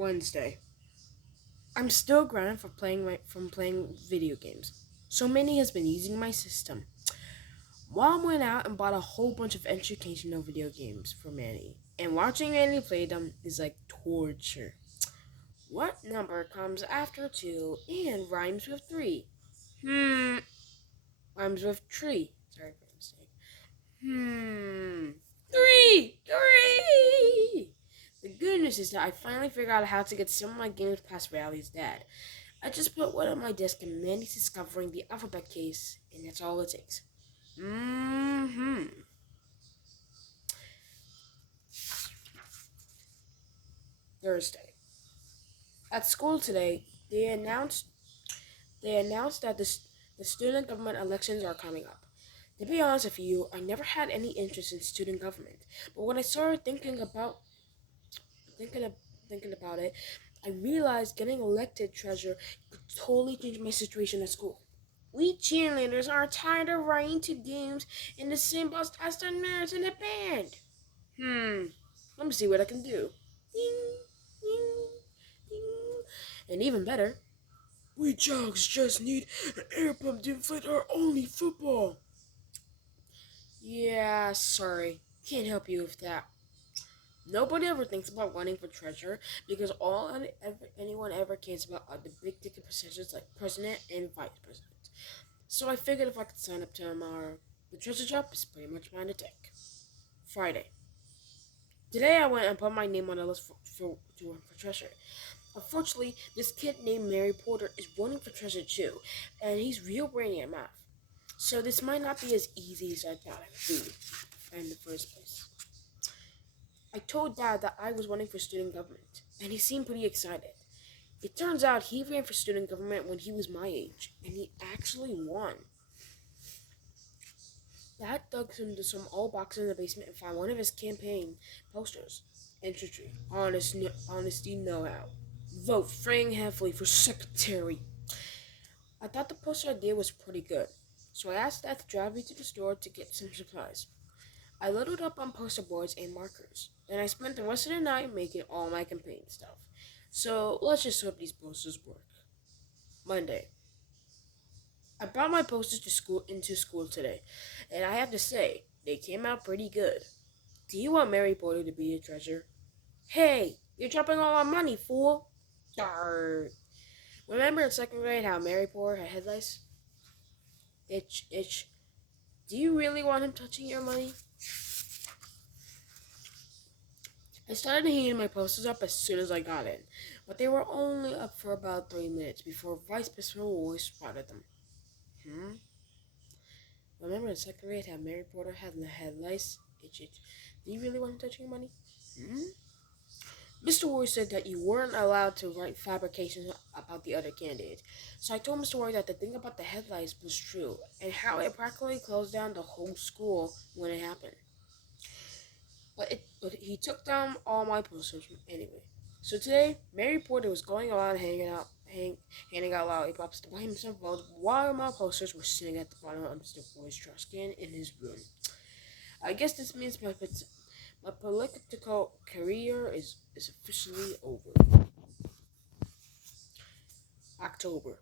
Wednesday. I'm still grounded from playing video games. So many has been using my system. Mom went out and bought a whole bunch of educational video games for Manny, and watching Manny play them is like torture. What number comes after 2 and rhymes with 3? Rhymes with tree. Sorry for the mistake. Hmm. Three! The good news is that I finally figured out how to get some of my games past Riley's dad. I just put one on my desk and Mandy's discovering the alphabet case, and that's all it takes. Thursday. At school today, they announced that the student government elections are coming up. To be honest with you, I never had any interest in student government, but when I started thinking of, thinking about it, I realized getting elected treasurer could totally change my situation at school. We cheerleaders are tired of riding to games in the same bus as the nerds in the band. Let me see what I can do. Ding, ding, ding. And even better, we jocks just need an air pump to inflate our only football. Yeah, sorry. Can't help you with that. Nobody ever thinks about running for treasurer because anyone ever cares about are the big ticket positions like president and vice president. So I figured if I could sign up tomorrow, the treasure job is pretty much mine to take. Friday. Today I went and put my name on the list to run for treasurer. Unfortunately, this kid named Mary Porter is running for treasurer too, and he's real brainy at math. So this might not be as easy as I thought it would be in the first place. I told Dad that I was running for student government, and he seemed pretty excited. It turns out he ran for student government when he was my age, and he actually won. Dad dug into some old boxes in the basement and found one of his campaign posters. Infantry, honesty, know-how. Vote Frank Heffley for secretary. I thought the poster idea was pretty good, so I asked Dad to drive me to the store to get some supplies. I loaded up on poster boards and markers, and I spent the rest of the night making all my campaign stuff. So let's just hope these posters work. Monday. I brought my posters to school into school today, and I have to say, they came out pretty good. Do you want Mary Porter to be your treasurer? Hey, you're dropping all our money, fool! Darn. Remember in second grade how Mary Porter had headlights? Itch, itch. Do you really want him touching your money? I started hanging my posters up as soon as I got in, but they were only up for about 3 minutes before Vice Principal Roy spotted them. Hmm? Remember in second grade how Mary Porter had the headlights? Itch, itch. Do you really want him touching your money? Hmm? Mr. Roy said that you weren't allowed to write fabrications about the other candidates. So I told Mr. Roy that the thing about the headlights was true, and how it practically closed down the whole school when it happened. But he took down all my posters anyway. So today, Mary Porter was going around handing out lollipops to buy himself votes while my posters were sitting at the bottom of Mr. Roy's trash can in his room. I guess this means my political career is officially over. October,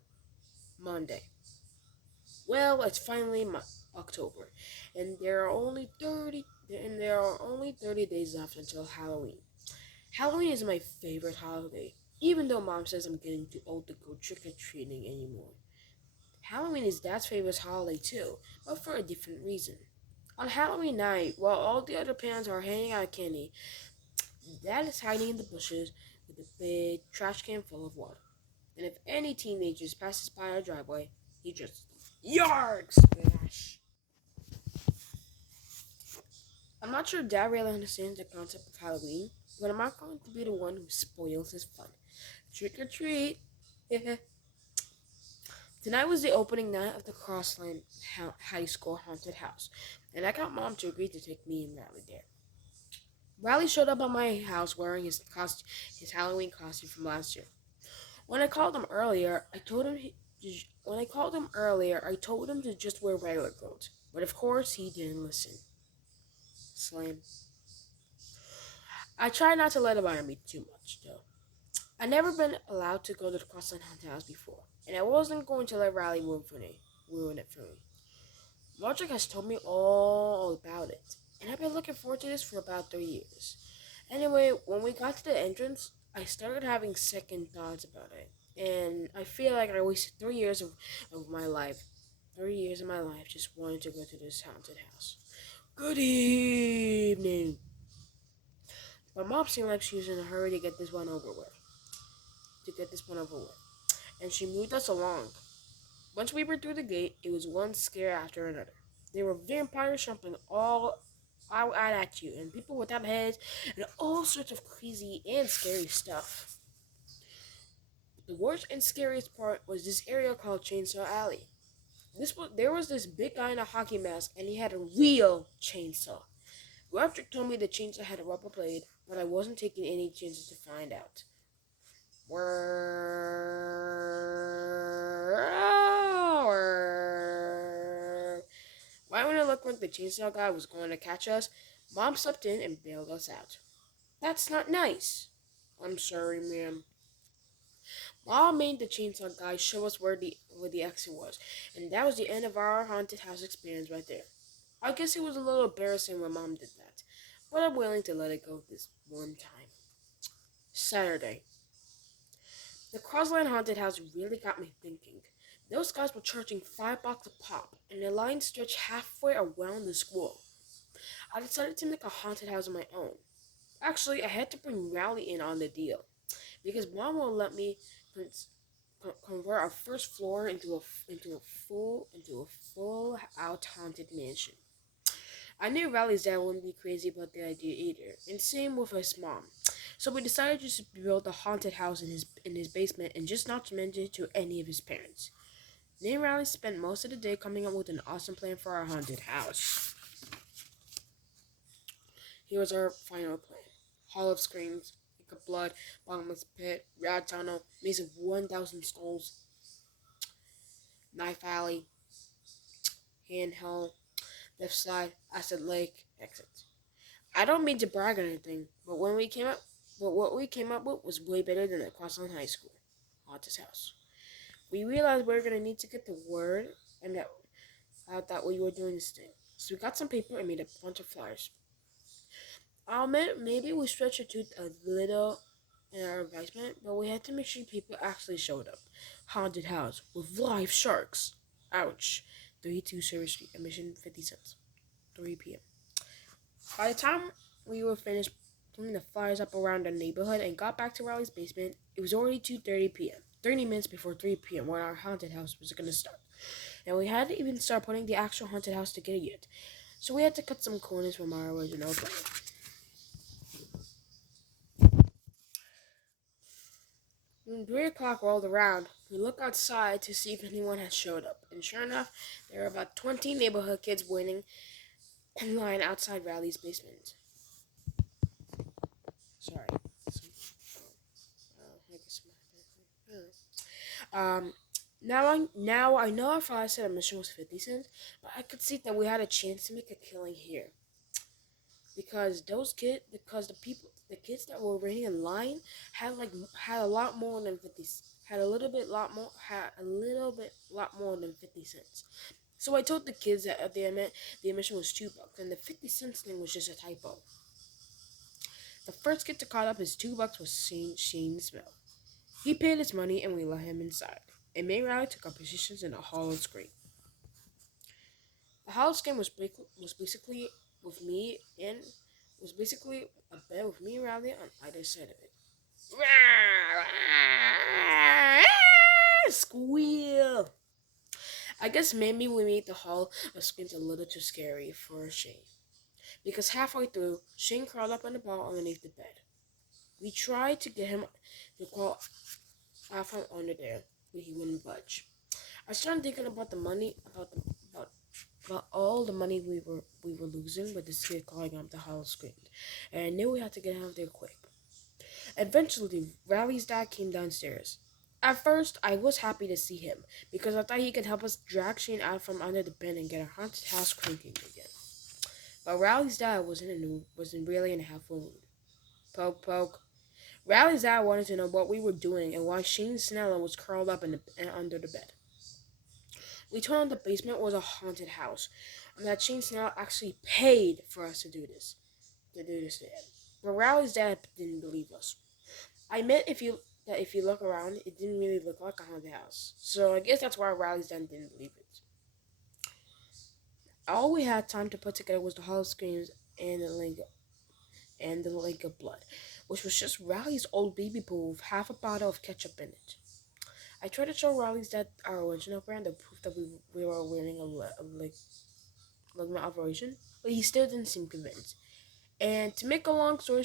Monday. Well, it's finally October, and there are only 30 days left until Halloween. Halloween is my favorite holiday, even though Mom says I'm getting too old to go trick or treating anymore. Halloween is Dad's favorite holiday too, but for a different reason. On Halloween night, while all the other parents are handing out candy, Dad is hiding in the bushes with a big trash can full of water. And if any teenagers passes by our driveway, he just yards splash. I'm not sure Dad really understands the concept of Halloween, but I'm not going to be the one who spoils his fun. Trick or treat. Tonight was the opening night of the Crossland High School haunted house, and I got Mom to agree to take me and Riley there. Riley showed up at my house wearing his Halloween costume from last year. When I called him earlier, I told him to just wear regular clothes. But of course, he didn't listen. Slam. I try not to let him bother me too much, though. I never been allowed to go to the Crossland Haunted House before, and I wasn't going to let Riley ruin it for me. Roderick has told me all about it, and I've been looking forward to this for about 3 years. Anyway, when we got to the entrance, I started having second thoughts about it, and I feel like I wasted 3 years of my life. 3 years of my life just wanting to go to this haunted house. Good evening. My mom seemed like she was in a hurry to get this one over with. To get this one over with. And she moved us along. Once we were through the gate, it was one scare after another. There were vampires jumping all out at you, and people without heads, and all sorts of crazy and scary stuff. The worst and scariest part was this area called Chainsaw Alley. There was this big guy in a hockey mask, and he had a real chainsaw. Roderick told me the chainsaw had a rubber blade, but I wasn't taking any chances to find out. Right when it looked like the chainsaw guy was going to catch us, Mom stepped in and bailed us out. That's not nice. I'm sorry, ma'am. Mom made the chainsaw guy show us where the exit was, and that was the end of our haunted house experience right there. I guess it was a little embarrassing when Mom did that, but I'm willing to let it go this one time. Saturday. The Crossland Haunted House really got me thinking. Those guys were charging $5 a pop, and the line stretched halfway around the school. I decided to make a haunted house of my own. Actually, I had to bring Rowley in on the deal because Mom won't let me convert our first floor into a full out haunted mansion. I knew Riley's dad wouldn't be crazy about the idea either, and same with his mom. So we decided just to build a haunted house in his basement and just not to mention it to any of his parents. Me and Riley spent most of the day coming up with an awesome plan for our haunted house. Here was our final plan. Hall of Screams, Lake of Blood, Bottomless Pit, Rat Tunnel, Maze of 1,000 Skulls, Knife Alley, Hand Hell, Left Side, Acid Lake, Exit. I don't mean to brag or anything, but what we came up with was way better than at Crossland High School, haunted house. We realized we were gonna need to get the word and that out that we were doing this thing. So we got some paper and made a bunch of flyers. I'll admit, maybe we stretched our tooth a little in our advisement, but we had to make sure people actually showed up. Haunted house with live sharks. Ouch. 32 Service Street, admission 50 cents. 3 p.m. By the time we were finished putting the flyers up around the neighborhood and got back to Riley's basement, it was already 2:30 p.m. 30 minutes before 3 p.m. when our haunted house was going to start. And we hadn't even started putting the actual haunted house together yet. So we had to cut some corners from our original plan. When 3 o'clock rolled around, we looked outside to see if anyone had showed up. And sure enough, there were about 20 neighborhood kids waiting in line outside Riley's basement. Sorry. Um, now I know our father said admission was 50 cents, but I could see that we had a chance to make a killing here. Because the kids that were waiting in line had a lot more than 50, had a little bit lot more than 50 cents. So I told the kids that the admission was $2, and the 50 cents thing was just a typo. The first kid to caught up his $2 was Shane Smell. He paid his money and we let him inside. And May Riley took our positions in a hollow screen. The hollow screen was basically with me and was basically a bed with me and Riley on either side of it. Squeal! I guess maybe we made the hall of screams a little too scary for Shane. Because halfway through, Shane crawled up on the ball underneath the bed. We tried to get him to crawl out from under there, but he wouldn't budge. I started thinking about the money, about all the money we were losing with this kid calling up the hollow screen, and I knew we had to get out of there quick. Eventually, Riley's dad came downstairs. At first, I was happy to see him because I thought he could help us drag Shane out from under the bed and get our haunted house cranking again. But Riley's dad wasn't really in a helpful mood. Poke, poke. Riley's dad wanted to know what we were doing and why Shane Snella was curled up under the bed. We told him the basement was a haunted house, and that Shane Snell actually paid for us to do this to him. But Riley's dad didn't believe us. I admit if you look around, it didn't really look like a haunted house. So I guess that's why Riley's dad didn't believe it. All we had time to put together was the Hall of Screams and the lake of blood, which was just Riley's old baby pool with half a bottle of ketchup in it. I tried to show Riley's dad our original brand, the proof that we were wearing legitimate operation, but he still didn't seem convinced. And to make a long story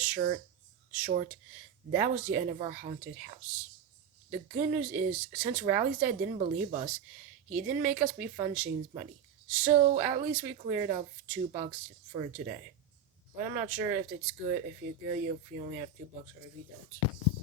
short, that was the end of our haunted house. The good news is, since Riley's dad didn't believe us, he didn't make us refund Shane's money. So at least we cleared up $2 for today. But I'm not sure if it's good if you only have $2 or if you don't.